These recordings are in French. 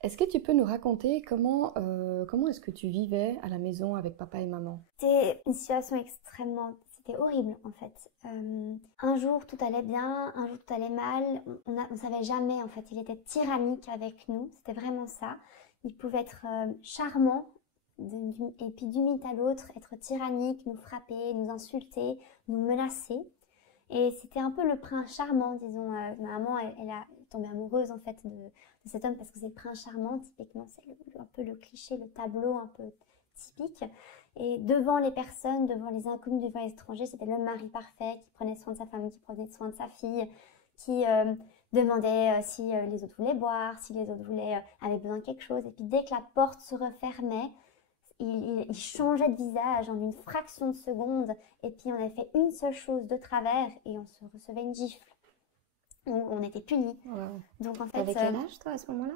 Est-ce que tu peux nous raconter comment est-ce que tu vivais à la maison avec papa et maman? C'était une situation c'était horrible en fait. Un jour tout allait bien, un jour tout allait mal. On savait jamais en fait. Il était tyrannique avec nous. C'était vraiment ça. Il pouvait être charmant et puis d'une minute à l'autre être tyrannique, nous frapper, nous insulter, nous menacer. Et c'était un peu le prince charmant, disons. Ma maman, elle a tombé amoureuse en fait de cet homme parce que c'est le prince charmant. Typiquement, c'est un peu le cliché, le tableau un peu typique. Et devant les personnes, devant les inconnus, devant les étrangers, c'était le mari parfait qui prenait soin de sa femme, qui prenait soin de sa fille, qui demandait si les autres voulaient boire, si les autres avaient besoin de quelque chose. Et puis dès que la porte se refermait, il changeait de visage en une fraction de seconde. Et puis on avait fait une seule chose de travers et on se recevait une gifle. Où on était punis. Wow. Donc en fait, T'avais quel âge toi à ce moment-là?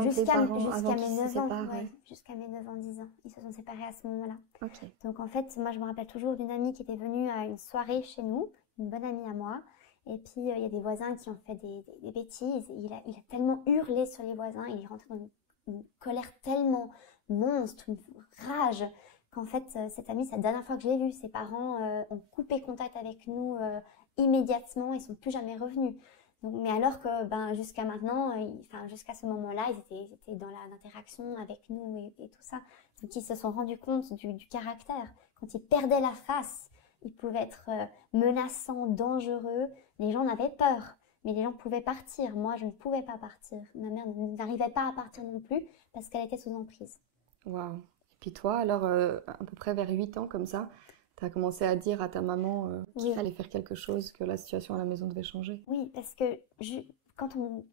Jusqu'à mes 9 ans, ouais. jusqu'à mes 9 ans, 10 ans. Ils se sont séparés à ce moment-là. Ok. Donc en fait, moi je me rappelle toujours d'une amie qui était venue à une soirée chez nous, une bonne amie à moi. Et puis il y a des voisins qui ont fait des bêtises. Il a tellement hurlé sur les voisins, il est rentré dans une colère tellement monstre, une rage, qu'en fait cette amie, c'est la dernière fois que je l'ai vue. Ses parents ont coupé contact avec nous immédiatement, ils sont plus jamais revenus. Donc, mais alors que jusqu'à maintenant, jusqu'à ce moment-là, ils étaient dans l'interaction avec nous et tout ça. Donc ils se sont rendus compte du caractère. Quand ils perdaient la face, ils pouvaient être menaçants, dangereux. Les gens avaient peur, mais les gens pouvaient partir. Moi, je ne pouvais pas partir. Ma mère n'arrivait pas à partir non plus parce qu'elle était sous emprise. Waouh. Et puis toi, alors, à peu près vers 8 ans comme ça, tu as commencé à dire à ta maman qu'il Oui. fallait faire quelque chose, que la situation à la maison devait changer. Oui, parce que quand on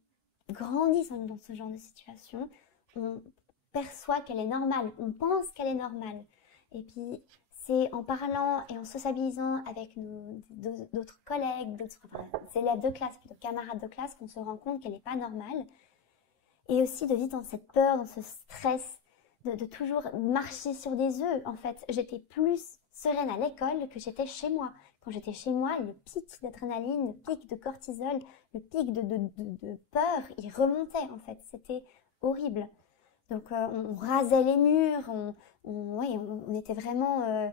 grandit dans ce genre de situation, on perçoit qu'elle est normale, on pense qu'elle est normale. Et puis, c'est en parlant et en sociabilisant avec d'autres collègues, d'autres élèves de classe, plutôt camarades de classe, qu'on se rend compte qu'elle n'est pas normale. Et aussi de vivre dans cette peur, dans ce stress, de toujours marcher sur des œufs. En fait, j'étais plus sereine à l'école que j'étais chez moi. Quand j'étais chez moi, le pic d'adrénaline, le pic de cortisol, le pic de peur, il remontait en fait. C'était horrible. Donc on rasait les murs, on était vraiment...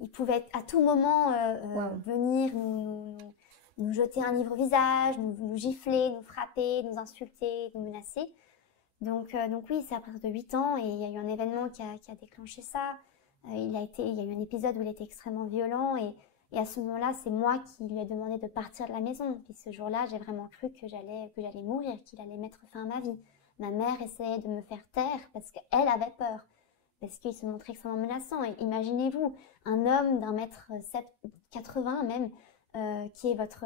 il pouvait à tout moment Wow. venir nous jeter un livre au visage, nous gifler, nous frapper, nous insulter, nous menacer. Donc oui, c'est à partir de 8 ans et il y a eu un événement qui a déclenché ça. Il y a eu un épisode où il était extrêmement violent et à ce moment-là, c'est moi qui lui ai demandé de partir de la maison. Puis ce jour-là, j'ai vraiment cru que j'allais mourir, qu'il allait mettre fin à ma vie. Ma mère essayait de me faire taire parce qu'elle avait peur, parce qu'il se montrait extrêmement menaçant. Et imaginez-vous, un homme d'un mètre 80 même, qui est votre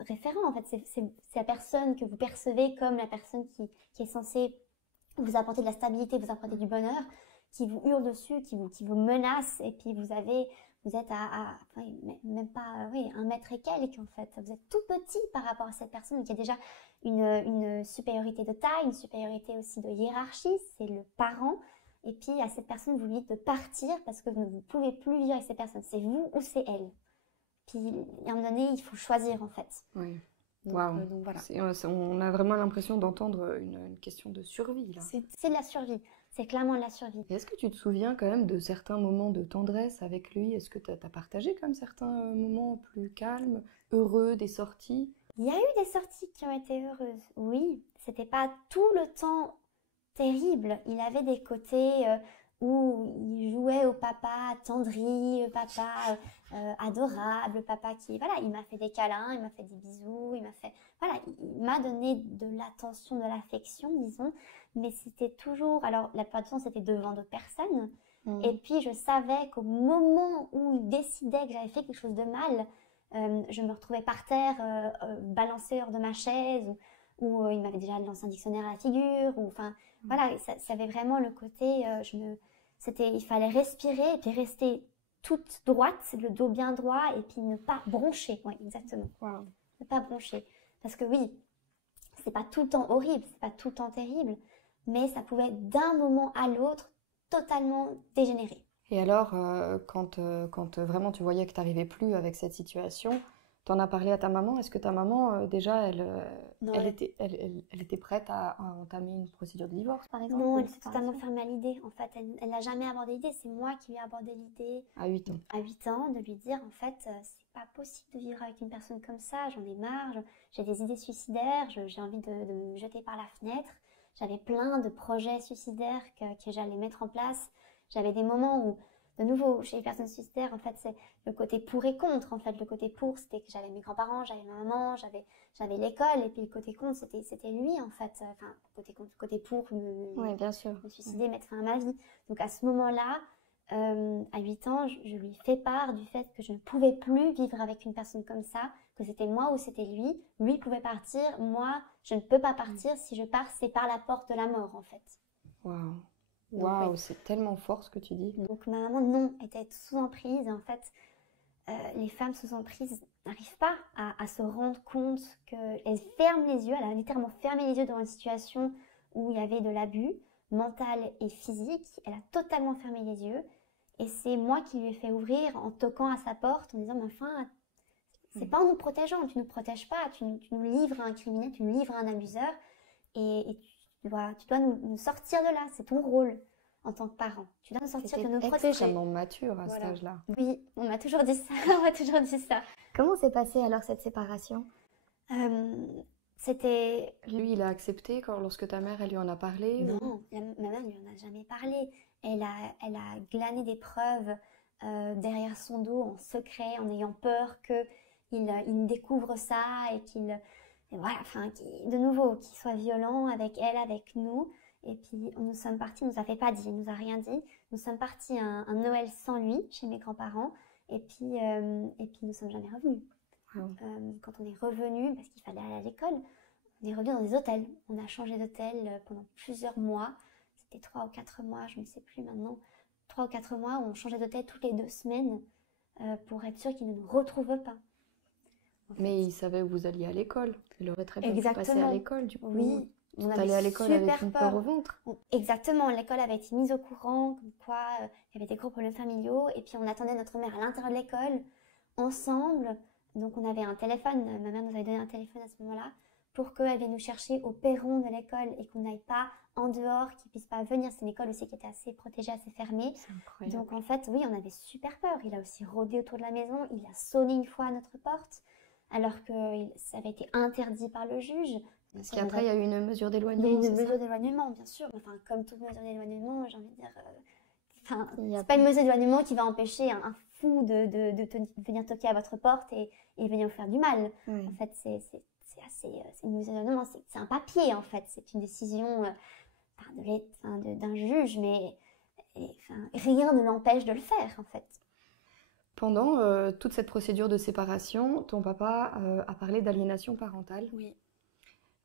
référent. En fait, c'est la personne que vous percevez comme la personne qui est censée vous apporter de la stabilité, vous apporter du bonheur, qui vous hurle dessus, qui vous menace, et puis vous êtes même pas, un mètre et quelques, en fait. Vous êtes tout petit par rapport à cette personne. Donc, il y a déjà une supériorité de taille, une supériorité aussi de hiérarchie. C'est le parent. Et puis, à cette personne, vous lui dites de partir parce que vous ne pouvez plus vivre avec cette personne. C'est vous ou c'est elle. Puis, à un moment donné, il faut choisir, en fait. Oui. Donc, Waouh. donc voilà. On a vraiment l'impression d'entendre une question de survie, là. C'est de la survie. C'est clairement de la survie. Et est-ce que tu te souviens quand même de certains moments de tendresse avec lui? Est-ce que tu as partagé quand même certains moments plus calmes, heureux, des sorties? Il y a eu des sorties qui ont été heureuses, oui. C'était pas tout le temps terrible. Il avait des côtés où il jouait au papa tendri, au papa adorable, le papa qui, voilà, il m'a fait des câlins, il m'a fait des bisous, il m'a donné de l'attention, de l'affection, disons. Mais c'était toujours, alors la plupart du temps c'était devant d'autres personnes. Et puis je savais qu'au moment où il décidait que j'avais fait quelque chose de mal, je me retrouvais par terre, balancée hors de ma chaise, ou il m'avait déjà lancé un dictionnaire à la figure, ou enfin voilà, ça avait vraiment le côté, il fallait respirer et puis rester toute droite, le dos bien droit, et puis ne pas broncher, oui, exactement. Wow. Ne pas broncher, parce que oui, c'est pas tout le temps horrible, c'est pas tout le temps terrible, mais ça pouvait d'un moment à l'autre totalement dégénérer. Et alors, quand vraiment tu voyais que tu n'arrivais plus avec cette situation, T'en as parlé à ta maman? Est-ce que ta maman, déjà, Non, elle était prête à entamer une procédure de divorce, par exemple, non, ou elle une s'est totalement séparation? fermée à l'idée. En fait, elle n'a jamais abordé l'idée. C'est moi qui lui ai abordé l'idée À 8 ans. à 8 ans, de lui dire, en fait, c'est pas possible de vivre avec une personne comme ça. J'en ai marre. J'ai des idées suicidaires. J'ai envie de me jeter par la fenêtre. J'avais plein de projets suicidaires que j'allais mettre en place. J'avais des moments où, de nouveau, chez les personnes suicidaires, en fait, c'est le côté pour et contre. En fait, le côté pour, c'était que j'avais mes grands-parents, j'avais ma maman, j'avais l'école, et puis le côté contre, c'était lui, en fait. Enfin, côté pour, Oui, bien sûr. me suicider, mettre fin à ma vie. Donc à ce moment-là, à 8 ans, je lui fais part du fait que je ne pouvais plus vivre avec une personne comme ça, que c'était moi ou c'était lui. Lui pouvait partir, moi, je ne peux pas partir. Si je pars, c'est par la porte de la mort, en fait. Waouh. Donc, Waouh, oui. c'est tellement fort ce que tu dis. Donc ma maman, non, était sous emprise. Et en fait, les femmes sous emprise n'arrivent pas à se rendre compte qu'elles ferment les yeux. Elle a littéralement fermé les yeux devant une situation où il y avait de l'abus mental et physique. Elle a totalement fermé les yeux. Et c'est moi qui lui ai fait ouvrir en toquant à sa porte, en disant, mais enfin, c'est pas en nous protégeant, tu nous protèges pas, tu nous livres à un criminel, tu nous livres à un abuseur, et tu dois nous sortir de là, c'est ton rôle en tant que parent. Tu dois nous sortir de C'était nous protéger. extrêmement mature à cet Voilà. âge-là. Oui, on m'a toujours dit ça, on m'a toujours dit ça. Comment s'est passée alors cette séparation? C'était... Lui, il a accepté lorsque ta mère, elle lui en a parlé? ou- Non, ma mère ne lui en a jamais parlé. Elle a glané des preuves derrière son dos en secret, en ayant peur qu'il découvre ça et qu'il, et voilà, enfin, de nouveau, qu'il soit violent avec elle, avec nous. Et puis nous sommes partis, il nous avait pas dit, il nous a rien dit. Nous sommes partis un Noël sans lui chez mes grands-parents. Et puis nous sommes jamais revenus. Wow. Quand on est revenu, parce qu'il fallait aller à l'école, on est revenu dans des hôtels. On a changé d'hôtel pendant plusieurs mois. C'était 3 ou 4 mois, je ne sais plus maintenant. 3 ou 4 mois où on changeait d'hôtel toutes les 2 semaines pour être sûr qu'il ne nous retrouve pas. En fait. Mais il savait où vous alliez à l'école. Il aurait très bien pu Exactement. passer à l'école, du coup. Oui, on Tu avait allais à l'école avec super une peur. peur au ventre. Exactement, l'école avait été mise au courant, comme quoi il y avait des gros problèmes familiaux. Et puis on attendait notre mère à l'intérieur de l'école, ensemble. Donc on avait un téléphone, ma mère nous avait donné un téléphone à ce moment-là, pour qu'elle vienne nous chercher au perron de l'école et qu'on n'aille pas en dehors, qu'ils ne puissent pas venir. C'est une école aussi qui était assez protégée, assez fermée. C'est incroyable. Donc en fait, oui, on avait super peur. Il a aussi rôdé autour de la maison, il a sonné une fois à notre porte, alors que ça avait été interdit par le juge. Parce qu'après, il y a eu une mesure Il y a d'éloignement, eu une c'est ça? mesure d'éloignement, bien sûr. Enfin, comme toute mesure d'éloignement, j'ai envie de dire... Enfin, Il y a c'est pas une mesure d'éloignement qui va empêcher un fou de venir toquer à votre porte et venir vous faire du mal. Oui. En fait, c'est une mesure d'éloignement, c'est un papier, en fait. C'est une décision d'un juge, mais rien ne l'empêche de le faire, en fait. Pendant toute cette procédure de séparation, ton papa a parlé d'aliénation parentale. Oui.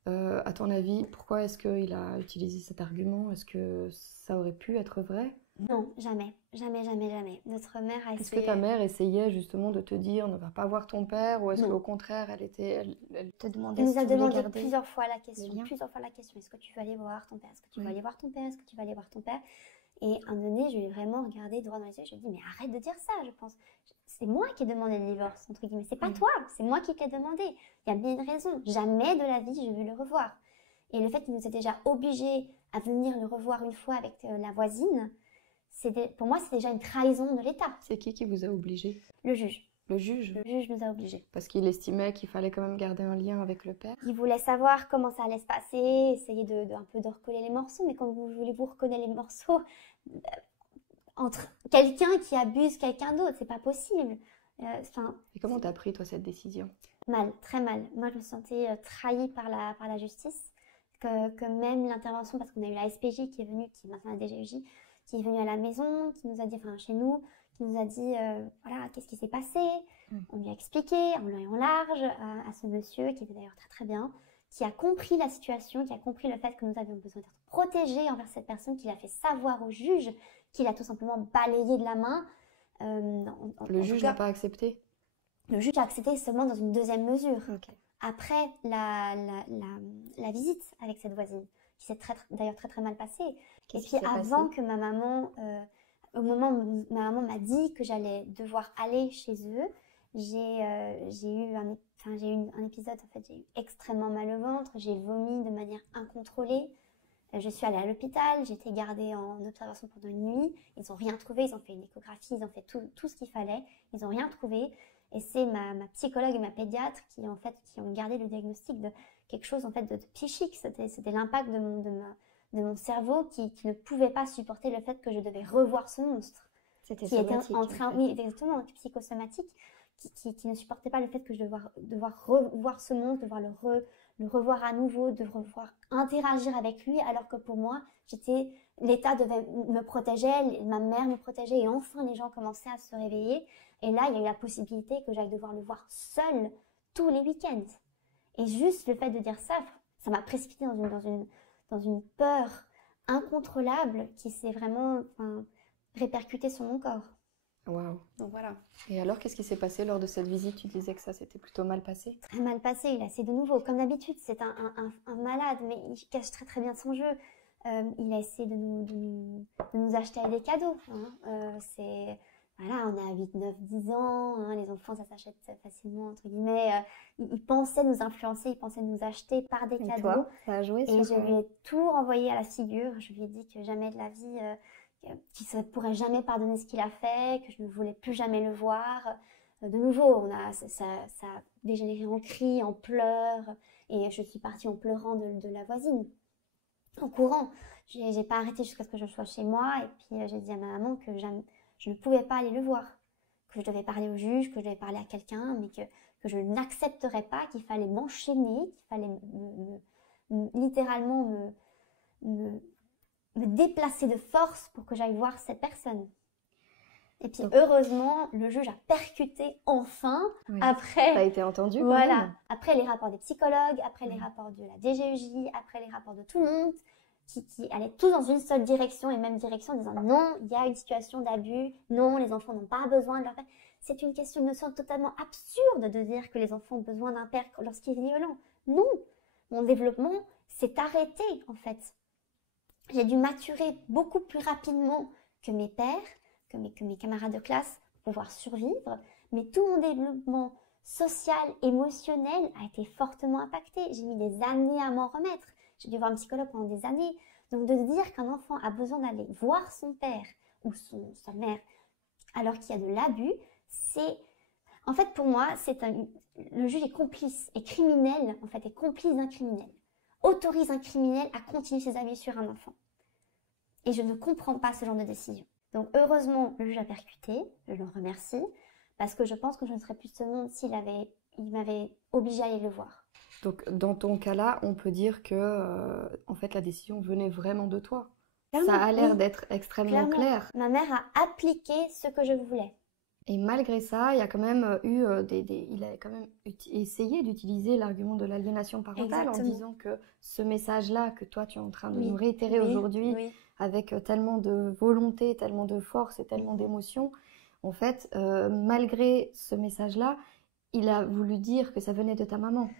À ton avis, pourquoi est-ce qu'il a utilisé cet argument? Est-ce que ça aurait pu être vrai? Non, jamais. Jamais, jamais, jamais. Notre mère a Est-ce que essayé... ta mère essayait justement de te dire ne va pas voir ton père, ou est-ce Non. qu'au contraire elle te demandait Elle si nous a tu voulais demandé garder plusieurs fois la question. liens? Est-ce que tu veux aller voir ton père? Est-ce que tu veux Oui. aller voir ton père? Est-ce que tu veux aller voir ton père? Et à un moment donné, je lui ai vraiment regardé droit dans les yeux. Je lui ai dit, mais arrête de dire ça, je pense. C'est moi qui ai demandé le divorce, entre guillemets. C'est pas Oui. toi, c'est moi qui te l'ai demandé. Il y a bien une raison. Jamais de la vie, je veux le revoir. Et le fait qu'il nous ait déjà obligés à venir le revoir une fois avec la voisine, pour moi, c'est déjà une trahison de l'État. C'est qui vous a obligé? Le juge. Le juge? Le juge nous a obligés. Parce qu'il estimait qu'il fallait quand même garder un lien avec le père? Il voulait savoir comment ça allait se passer, essayer un peu de recoller les morceaux, mais quand vous voulez-vous recoller les morceaux entre quelqu'un qui abuse quelqu'un d'autre, c'est pas possible. Et comment t'as pris, toi, cette décision? Mal, très mal. Moi, je me sentais trahie par la justice, que même l'intervention, parce qu'on a eu la SPJ qui est venue, qui est maintenant la DGJ, qui est venue à la maison, qui nous a dit, enfin chez nous, qui nous a dit, voilà, qu'est-ce qui s'est passé? On lui a expliqué en long et en large à ce monsieur, qui était d'ailleurs très très bien, qui a compris la situation, qui a compris le fait que nous avions besoin d'être protégés envers cette personne, qui l'a fait savoir au juge, qu'il a tout simplement balayé de la main. Le juge n'a pas accepté? Le juge a accepté seulement dans une deuxième mesure. Ok. Après la visite avec cette voisine, qui s'est d'ailleurs très très mal passée. Et puis avant que ma maman, au moment où ma maman m'a dit que j'allais devoir aller chez eux, j'ai eu un épisode, en fait, j'ai eu extrêmement mal au ventre, j'ai vomi de manière incontrôlée. Je suis allée à l'hôpital, j'ai été gardée en observation pendant une nuit. Ils n'ont rien trouvé, ils ont fait une échographie, ils ont fait tout ce qu'il fallait. Ils n'ont rien trouvé. Et c'est ma psychologue et ma pédiatre qui ont gardé le diagnostic de quelque chose en fait de psychique. C'était l'impact de mon cerveau qui ne pouvait pas supporter le fait que je devais revoir ce monstre. C'était qui était somatique. en train, oui, exactement, psychosomatique, qui ne supportait pas le fait que je devoir revoir ce monstre, devoir le revoir à nouveau, de revoir interagir avec lui, alors que pour moi, l'État devait me protéger, ma mère me protégeait, et enfin les gens commençaient à se réveiller. Et là, il y a eu la possibilité que j'aille devoir le voir seul tous les week-ends. Et juste le fait de dire ça, ça m'a précipitée dans une peur incontrôlable qui s'est vraiment répercutée sur mon corps. Waouh. Donc voilà. Et alors, qu'est-ce qui s'est passé lors de cette visite? Tu disais que ça s'était plutôt mal passé. Très mal passé, il a essayé de nouveau. Comme d'habitude, c'est un malade, mais il cache très très bien son jeu. Il a essayé de nous acheter des cadeaux. Voilà, on a 8, 9, 10 ans, hein, les enfants, ça s'achète facilement, entre guillemets. Il pensait nous influencer, il pensait nous acheter par des cadeaux. Toi, ça a joué et sur... je lui ai tout renvoyé à la figure. Je lui ai dit que jamais de la vie, qu'il ne pourrait jamais pardonner ce qu'il a fait, que je ne voulais plus jamais le voir. De nouveau, ça a dégénéré en cris, en pleurs. Et je suis partie en pleurant de la voisine, en courant. J'ai pas arrêté jusqu'à ce que je sois chez moi. Et puis j'ai dit à ma maman que je ne pouvais pas aller le voir, que je devais parler au juge, que je devais parler à quelqu'un, mais que je n'accepterais pas, qu'il fallait m'enchaîner, qu'il fallait littéralement me déplacer de force pour que j'aille voir cette personne. Et puis heureusement, le juge a percuté enfin, oui. Après... Ça a été entendu quand voilà, même. après les rapports des psychologues, après les rapports de la DGEJ, après les rapports de tout le monde, qui allaient tous dans une seule direction et même direction en disant non, il y a une situation d'abus, non, les enfants n'ont pas besoin de leur père. C'est une notion totalement absurde de dire que les enfants ont besoin d'un père lorsqu'il est violent. Non, mon développement s'est arrêté en fait. J'ai dû maturer beaucoup plus rapidement que mes pères, que mes camarades de classe pour pouvoir survivre, mais tout mon développement social, émotionnel a été fortement impacté. J'ai mis des années à m'en remettre. J'ai dû voir un psychologue pendant des années. Donc de dire qu'un enfant a besoin d'aller voir son père ou sa mère alors qu'il y a de l'abus, c'est... En fait, pour moi, le juge est complice, est criminel, en fait, est complice d'un criminel. Autorise un criminel à continuer ses abus sur un enfant. Et je ne comprends pas ce genre de décision. Donc heureusement, le juge a percuté, je le remercie, parce que je pense que je ne serais plus ce monde il m'avait obligée à aller le voir. Donc dans ton cas-là, on peut dire que en fait la décision venait vraiment de toi. Clairement, ça a l'air oui. d'être extrêmement clair. Ma mère a appliqué ce que je voulais. Et malgré ça, il y a quand même eu il a quand même essayé d'utiliser l'argument de l'aliénation parentale. Exactement. En disant que ce message-là que toi tu es en train de nous réitérer aujourd'hui, avec tellement de volonté, tellement de force et tellement d'émotion, en fait, malgré ce message-là, il a voulu dire que ça venait de ta maman.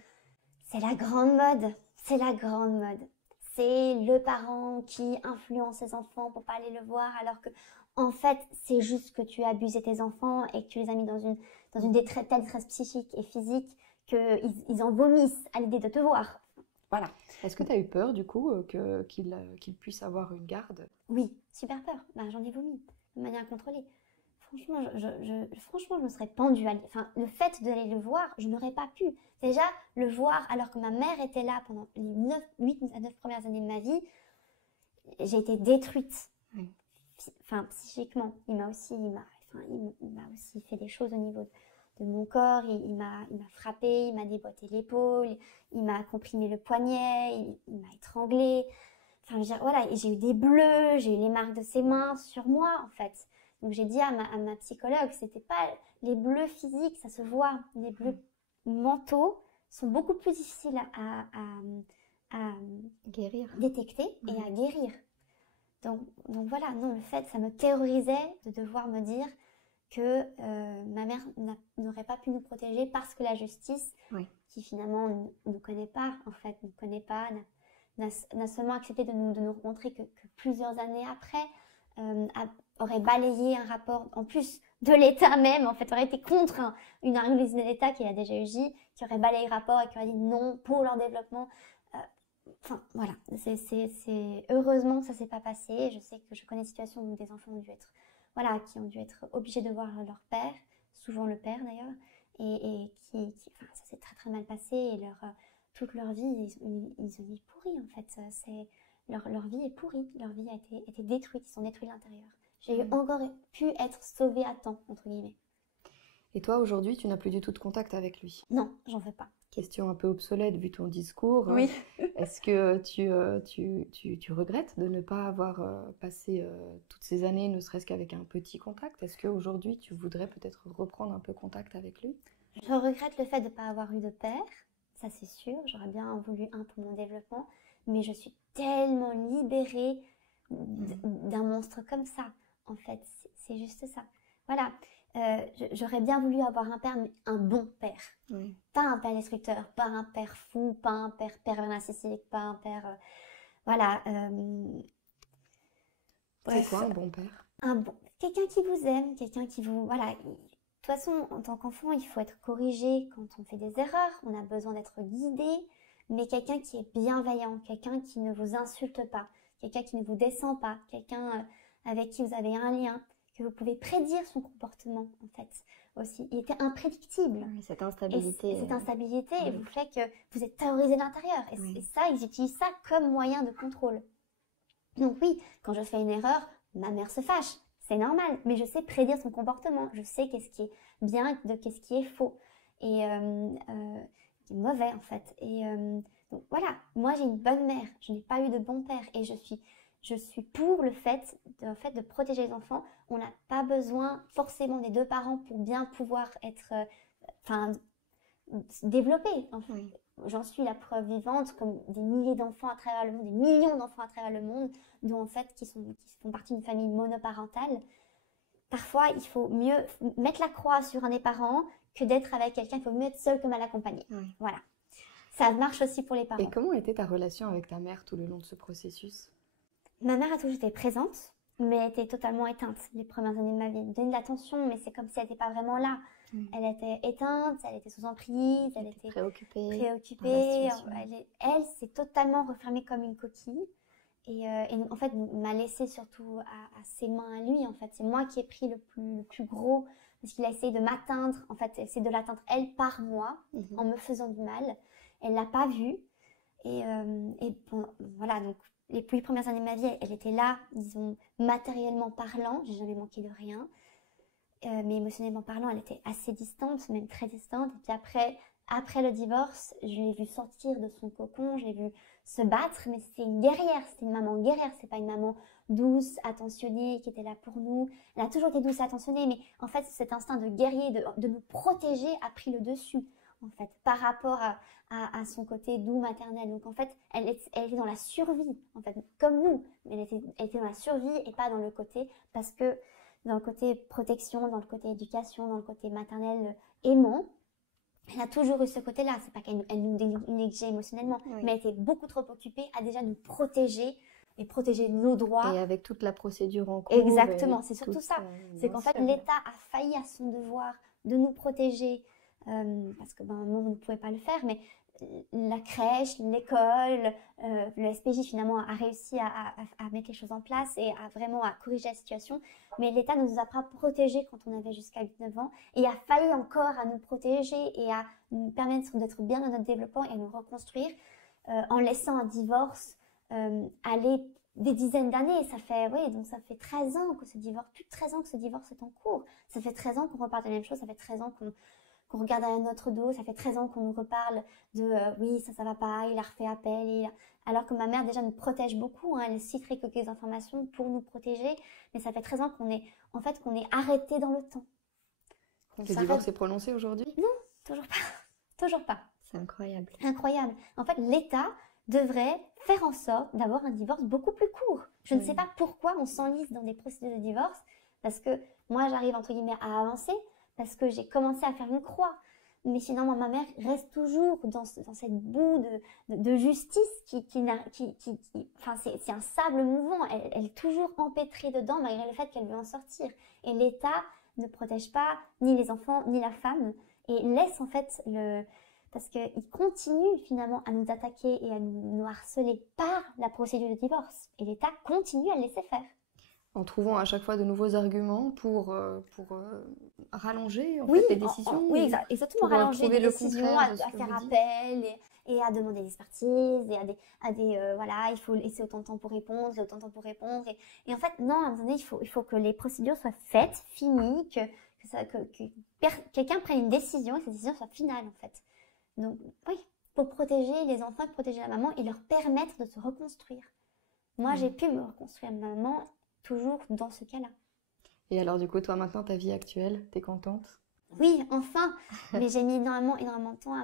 C'est la grande mode, c'est la grande mode. C'est le parent qui influence ses enfants pour pas aller le voir, alors que en fait, c'est juste que tu as abusé tes enfants et que tu les as mis dans une détresse psychique et physique qu'ils en vomissent à l'idée de te voir. Voilà. Est-ce que tu as eu peur, du coup, qu'il puisse avoir une garde? Oui, super peur. J'en ai vomi de manière incontrôlée. Franchement, je me serais pendue. Le fait d'aller le voir, je n'aurais pas pu. Déjà, le voir alors que ma mère était là pendant les 8 à 9 premières années de ma vie, j'ai été détruite. Oui. Psychiquement. Il m'a aussi fait des choses au niveau de mon corps. Il m'a frappé, il m'a déboîté l'épaule, il m'a comprimé le poignet, il m'a étranglée. Voilà, j'ai eu des bleus, j'ai eu les marques de ses mains sur moi, en fait. Donc j'ai dit à ma psychologue, c'était pas les bleus physiques, ça se voit. Les bleus mentaux sont beaucoup plus difficiles à guérir, détecter et à guérir. Donc voilà, non, le fait, ça me terrorisait de devoir me dire que ma mère n'aurait pas pu nous protéger parce que la justice, qui finalement ne nous connaît pas, en fait, n'a seulement accepté de nous rencontrer que plusieurs années après. aurait balayé un rapport, en plus de l'État même, en fait, aurait été contre une organisation de l'État qui est la DGEJ, qui aurait balayé le rapport et qui aurait dit non pour leur développement. Enfin, voilà, heureusement que ça s'est pas passé. Je sais que je connais des situations où des enfants ont dû être, voilà, qui ont dû être obligés de voir leur père, souvent le père d'ailleurs, et enfin, ça s'est très très mal passé et toute leur vie, ils ont vie pourrie en fait. Leur vie est pourrie, leur vie a été détruite, ils sont détruits de l'intérieur. J'ai encore pu être sauvée à temps, entre guillemets. Et toi, aujourd'hui, tu n'as plus du tout de contact avec lui? Non, j'en veux pas. Question un peu obsolète vu ton discours. Oui. Est-ce que tu regrettes de ne pas avoir passé toutes ces années, ne serait-ce qu'avec un petit contact? Est-ce qu'aujourd'hui, tu voudrais peut-être reprendre un peu contact avec lui? Je regrette le fait de ne pas avoir eu de père, ça c'est sûr. J'aurais bien voulu un pour mon développement, mais je suis tellement libérée d'un monstre comme ça. En fait, c'est juste ça. Voilà. J'aurais bien voulu avoir un père, mais un bon père. Oui. Pas un père destructeur, pas un père fou, pas un père pervers narcissique, pas un père... voilà. C'est quoi un bon père? Quelqu'un qui vous aime, quelqu'un qui vous... Voilà. De toute façon, en tant qu'enfant, il faut être corrigé quand on fait des erreurs. On a besoin d'être guidé, mais quelqu'un qui est bienveillant, quelqu'un qui ne vous insulte pas, quelqu'un qui ne vous descend pas, quelqu'un avec qui vous avez un lien, que vous pouvez prédire son comportement, en fait, aussi. Il était imprédictible. Oui, cette instabilité. Et cette instabilité vous fait que vous êtes terrorisé de l'intérieur. Et ça, ils utilisent ça comme moyen de contrôle. Donc oui, quand je fais une erreur, ma mère se fâche. C'est normal, mais je sais prédire son comportement. Je sais qu'est-ce qui est bien de qu'est-ce qui est faux. Et qui est mauvais, en fait. Et donc voilà, moi j'ai une bonne mère. Je n'ai pas eu de bon père. Et je suis pour le fait de protéger les enfants. On n'a pas besoin forcément des deux parents pour bien pouvoir être, développés. Enfin, oui. J'en suis la preuve vivante, comme des milliers d'enfants à travers le monde, des millions d'enfants à travers le monde, dont en fait qui font partie d'une famille monoparentale. Parfois, il faut mieux mettre la croix sur un des parents que d'être avec quelqu'un. Il faut mieux être seul que mal accompagné. Oui. Voilà. Ça marche aussi pour les parents. Et comment était ta relation avec ta mère tout le long de ce processus? Ma mère a toujours été présente, mais elle était totalement éteinte les premières années de ma vie. Elle me donnait de l'attention, mais c'est comme si elle n'était pas vraiment là. Elle était éteinte, elle était sous emprise, elle était préoccupée. Elle s'est totalement refermée comme une coquille. Et en fait, m'a laissé surtout à ses mains à lui. En fait, c'est moi qui ai pris le plus gros, parce qu'il a essayé de m'atteindre. En fait, essayé de l'atteindre elle par moi, en me faisant du mal. Elle l'a pas vu. Et bon, voilà, donc les 8 premières années de ma vie, elle était là, disons, matériellement parlant. J'ai jamais manqué de rien. Mais émotionnellement parlant, elle était assez distante, même très distante. Et puis après le divorce, je l'ai vue sortir de son cocon, je l'ai vue se battre, mais c'était une guerrière, c'était une maman guerrière, c'est pas une maman douce, attentionnée, qui était là pour nous. Elle a toujours été douce et attentionnée, mais en fait, cet instinct de guerrier, de nous protéger, a pris le dessus, en fait, par rapport à son côté doux maternel. Donc en fait, elle était dans la survie, en fait, comme nous, mais elle était dans la survie et pas dans le côté, parce que dans le côté protection, dans le côté éducation, dans le côté maternel aimant, elle a toujours eu ce côté-là. C'est pas qu'elle nous négligeait émotionnellement, mais elle était beaucoup trop occupée à déjà nous protéger et protéger nos droits. Et avec toute la procédure en cours. Exactement, c'est surtout ça. C'est qu'en fait, l'État a failli à son devoir de nous protéger, parce que nous, on ne pouvait pas le faire, mais la crèche, l'école, le SPJ finalement a réussi à mettre les choses en place et vraiment à corriger la situation. Mais l'État ne nous a pas protégés quand on avait jusqu'à 8-9 ans et a failli encore à nous protéger et à nous permettre d'être bien dans notre développement et nous reconstruire en laissant un divorce aller des dizaines d'années. Ça fait 13 ans que ce divorce, plus de 13 ans que ce divorce est en cours. Ça fait 13 ans qu'on repart de la même chose, ça fait 13 ans qu'on regarde à notre dos, ça fait 13 ans qu'on nous reparle de oui, ça va pas, il a refait appel. Alors que ma mère déjà nous protège beaucoup, elle citerait quelques informations pour nous protéger, mais ça fait 13 ans qu'on est arrêté dans le temps. Le divorce est prononcé aujourd'hui? Non, toujours pas. Toujours pas. C'est incroyable. Incroyable. En fait, l'État devrait faire en sorte d'avoir un divorce beaucoup plus court. Je ne sais pas pourquoi on s'enlise dans des procédures de divorce, parce que moi j'arrive entre guillemets à avancer, parce que j'ai commencé à faire une croix. Mais sinon, moi, ma mère reste toujours dans cette boue de justice enfin, c'est un sable mouvant. Elle est toujours empêtrée dedans, malgré le fait qu'elle veut en sortir. Et l'État ne protège pas ni les enfants, ni la femme, et laisse en fait parce qu'il continue finalement à nous attaquer et à nous harceler par la procédure de divorce. Et l'État continue à le laisser faire. En trouvant à chaque fois de nouveaux arguments pour rallonger en fait, les décisions. Oui, exactement, rallonger les décisions, à faire appel et à demander des expertises et voilà, il faut laisser autant de temps pour répondre, et en fait, non, à un moment donné, il faut que les procédures soient faites, finies, que quelqu'un prenne une décision et que cette décision soit finale en fait. Donc oui, pour protéger les enfants, protéger la maman et leur permettre de se reconstruire. Moi, j'ai pu me reconstruire ma maman toujours dans ce cas-là. Et alors du coup, toi maintenant, ta vie actuelle, t'es contente? Oui, enfin. Mais j'ai mis énormément de temps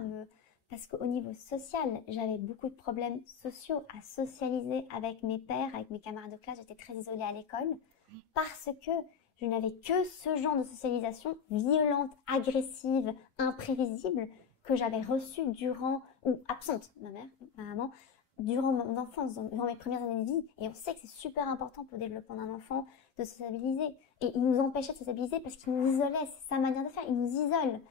parce qu'au niveau social, j'avais beaucoup de problèmes sociaux à socialiser avec mes pairs, avec mes camarades de classe. J'étais très isolée à l'école parce que je n'avais que ce genre de socialisation violente, agressive, imprévisible que j'avais reçu ou absente, ma maman, durant mon enfance, durant mes premières années de vie. Et on sait que c'est super important pour le développement d'un enfant de sociabiliser. Et il nous empêchait de sociabiliser parce qu'il nous isolait. C'est sa manière de faire, il nous isole.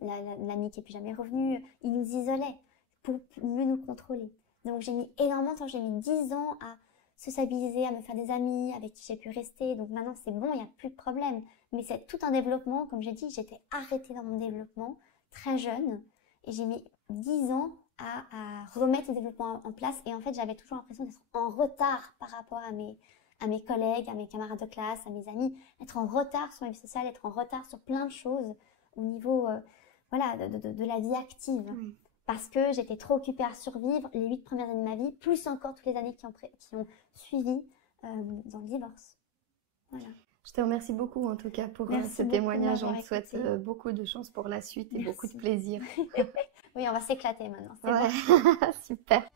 L'ami qui n'est plus jamais revenu, il nous isolait pour mieux nous contrôler. Donc j'ai mis énormément de temps, j'ai mis 10 ans à sociabiliser, à me faire des amis avec qui j'ai pu rester. Donc maintenant c'est bon, il n'y a plus de problème. Mais c'est tout un développement, comme j'ai dit, j'étais arrêtée dans mon développement très jeune. Et j'ai mis 10 ans à remettre ce développement en place. Et en fait, j'avais toujours l'impression d'être en retard par rapport à mes collègues, à mes camarades de classe, à mes amis. Être en retard sur ma vie sociale, être en retard sur plein de choses au niveau de la vie active. Parce que j'étais trop occupée à survivre les 8 premières années de ma vie, plus encore toutes les années qui ont suivi dans le divorce. Voilà. Je te remercie beaucoup en tout cas pour ce témoignage. On te souhaite beaucoup de chance pour la suite et beaucoup de plaisir. Oui, on va s'éclater maintenant. C'est bon. Super.